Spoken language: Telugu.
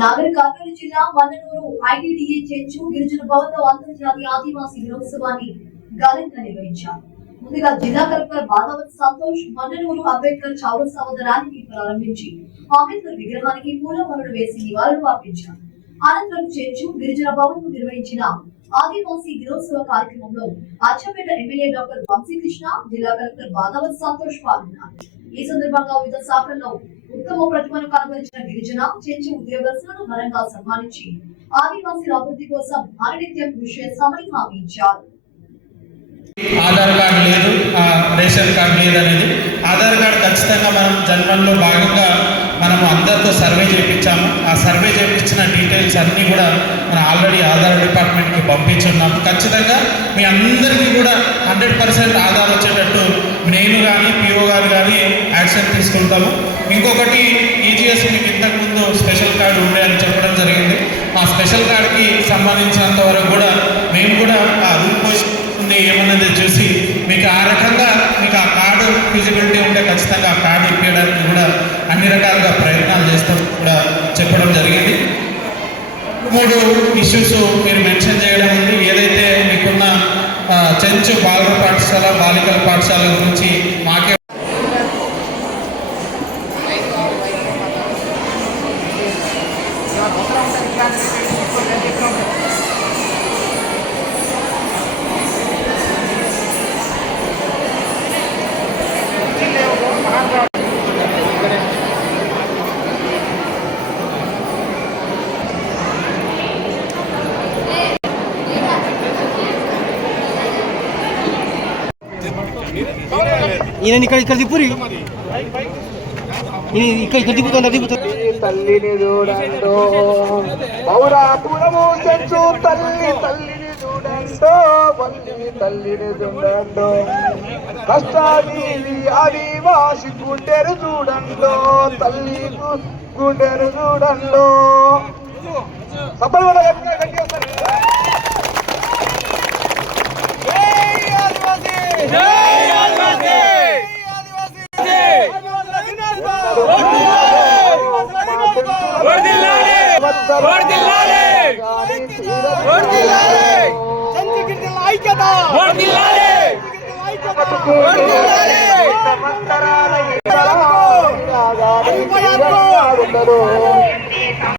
నాగర్ కర్నూలు జిల్లా మన్ననూరు ఐటీడీఏ చెంచు గిరిజన భవన్లో అంతర్జాతీయ ఆదివాసీ దినోత్సవాన్ని ఘనంగా నిర్వహించారు. ముందుగా జిల్లా కలెక్టర్ బాదావత్ సంతోష్ మన్ననూరు అంబేద్కర్ చౌరస్తా వద్ద ర్యాలీని ప్రారంభించి అంబేద్కర్ విగ్రహానికి పూలమాలలు వేసి నివాళులు అర్పించారు. అనంతరం చెంచు గిరిజన భవన్ ను నిర్వహించిన ఆదివాసీ దినోత్సవ కార్యక్రమంలో అచ్చంపేట ఎమ్మెల్యే డాక్టర్ వంశీకృష్ణ, జిల్లా కలెక్టర్ బాదావత్ సంతోష్ పాల్గొన్నారు. ఈ సందర్భంగా వివిధ శాఖల్లో ఉత్తమ ప్రతిభను కనబరిచిన గిరిజన చెంచు ఉద్యోగస్తులను ఘనంగా సన్మానించి ఆదివాసీల అభివృద్ధి కోసం అనునిత్యం కృషి చేస్తామని హామీ ఇచ్చారు. ఆధార్ కార్డు లేదు, రేషన్ కార్డు లేదు అనేది ఆధార్ కార్డు ఖచ్చితంగా మనం జన్మల్లో భాగంగా మనము అందరితో సర్వే చేయించాము. ఆ సర్వే చేయించిన డీటెయిల్స్ అన్నీ కూడా మనం ఆల్రెడీ ఆధార్ డిపార్ట్మెంట్కి పంపించున్నాము. ఖచ్చితంగా మీ అందరికీ కూడా 100% ఆధార్ వచ్చేటట్టు నేను కానీ పిఓ గారు కానీ యాక్షన్ తీసుకుంటాము. ఇంకొకటి ఈజీఎస్ మీకు ఇంతకుముందు స్పెషల్ కార్డు ఉండే అని చెప్పడం జరిగింది. ఆ స్పెషల్ కార్డుకి సంబంధించినంత వరకు కూడా మేము కూడా ఆ రూల్ పోస్ట్ ఏమన్నది చూసి మీకు ఆ రకంగా మీకు ఆ కార్డు ఫీజిబిలిటీ ఉంటే ఖచ్చితంగా ఆ కార్డు ఇప్పించడానికి కూడా అన్ని రకాలుగా ప్రయత్నాలు చేస్తాం కూడా చెప్పడం జరిగింది. 3 ఇష్యూస్ మీరు మెన్షన్ చేయడం ఉంది. ఏదైతే మీకున్న చెంచు బాలుర పాఠశాల, బాలికల పాఠశాల గురించి మాకే ఇక్కడ దిప్పురి ఇక్కడ దిప్పుతుంది. తల్లిని చూడండో పౌరాపురము చెంచు తల్లిని చూడండో తల్లిని చూడండో కష్టాజీవి ఆదివాసి గుండెరు చూడండో తల్లి గుండెరు చూడండో. సభలు ఐక్యత